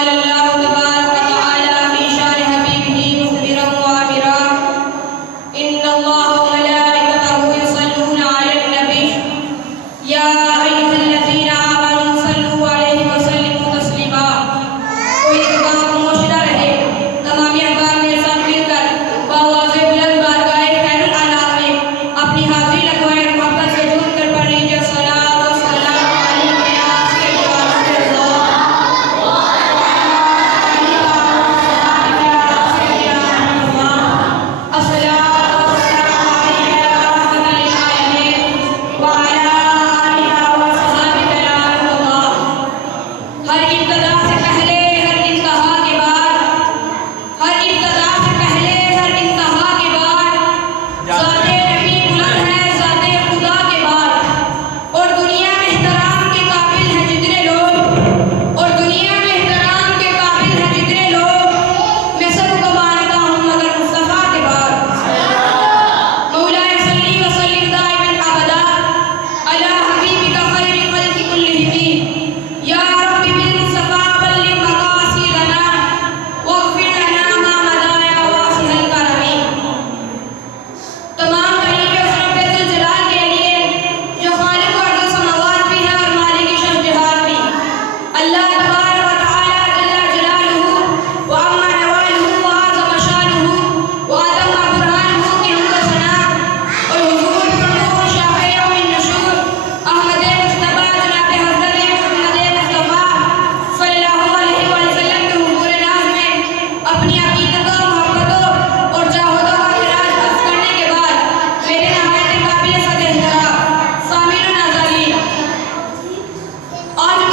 قال اللہ تبارک وتعالی فی شان حبیبہ مخبرا وآمرا ان اللہ وملائکتہ یصلون علی النبی یا ایھا الذین آمنوا صلوا علیہ وسلموا تسلیما۔ کوئی زبان خاموش نہ رہے، تمام احباب میرے ساتھ مل کر بآواز بلند بارگاہ خیر الانام میں اپنی حاضری لگوائے اور محبت سے جھوم کر پڑھ لیجیے صلاۃ و سلام علیک یا سیدنا رسول اللہ آج